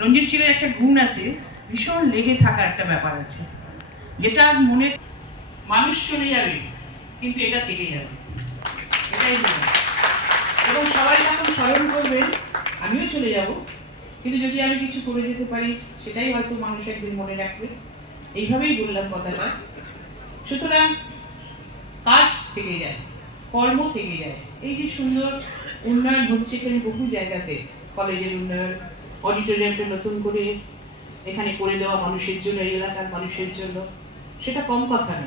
রঞ্জিত সিংয়ের একটা গুণ আছে, ভীষণ লেগে থাকা একটা ব্যাপার আছে, যেটা মনে মানুষ চলে যাবে কিন্তু এটা থেকে যাবে, এটাই মনে। এবং সবাই যখন স্মরণ করবেন আমিও চলে যাব, কিন্তু যদি আমি কিছু করে যেতে পারি সেটাই হয়তো মানুষ একদিন মনে রাখবে। এইভাবেই বললাম কথাটা। সুতরাং কাজ থেকে যায়, কর্ম থেকে যায়। এই যে সুন্দর উন্নয়ন হচ্ছে এখানে বহু জায়গাতে, কলেজের উন্নয়ন, অডিটোরিয়ামটা নতুন করে এখানে করে দেওয়া মানুষের জন্য, এই এলাকার মানুষের জন্য, সেটা কম কথা না।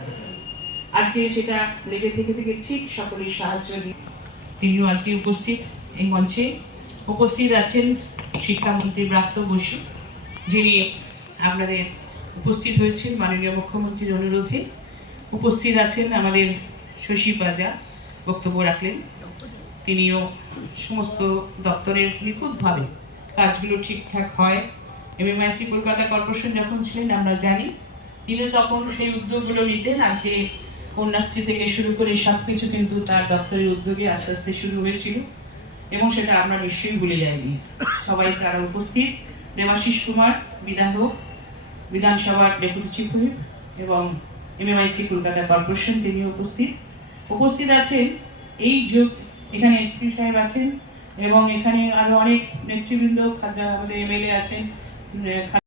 আজকে সেটা লেগে থেকে থেকে ঠিক সকলের সাহায্য নিয়ে তিনিও আজকে উপস্থিত। এই মঞ্চে উপস্থিত আছেন শিক্ষামন্ত্রী ব্রাত্য বসু, যিনি আপনাদের উপস্থিত হয়েছেন মাননীয় মুখ্যমন্ত্রীর অনুরোধে। উপস্থিত আছেন আমাদের শশী পাজা, বক্তব্য রাখলেন। তিনিও সমস্ত দপ্তরের নিখুঁতভাবে কাজগুলো ঠিকঠাক হয়। এমএমআইসি কলকাতা কর্পোরেশন যখন ছিলেন আমরা জানি, তিনি তখন সেই উদ্যোগগুলো নিতেন। আজকে কন্যাশ্রী থেকে শুরু করে সব কিছু কিন্তু তার দপ্তরের উদ্যোগে আস্তে আস্তে শুরু হয়েছিল, এবং সেটা আমরা নিশ্চয়ই ভুলে যাইনি। সবাই তারা উপস্থিত। দেবাশিস কুমার বিধায়ক, বিধানসভার ডেপুটি চিফ হুইপ, এবং এমএমআইসি কলকাতা কর্পোরেশন তিনি উপস্থিত আছেন। এই যোগ এখানে এসপি সাহেব আছেন, এবং এখানে আরো অনেক নেতৃবৃন্দ, আমাদের এমএলএ আছেন।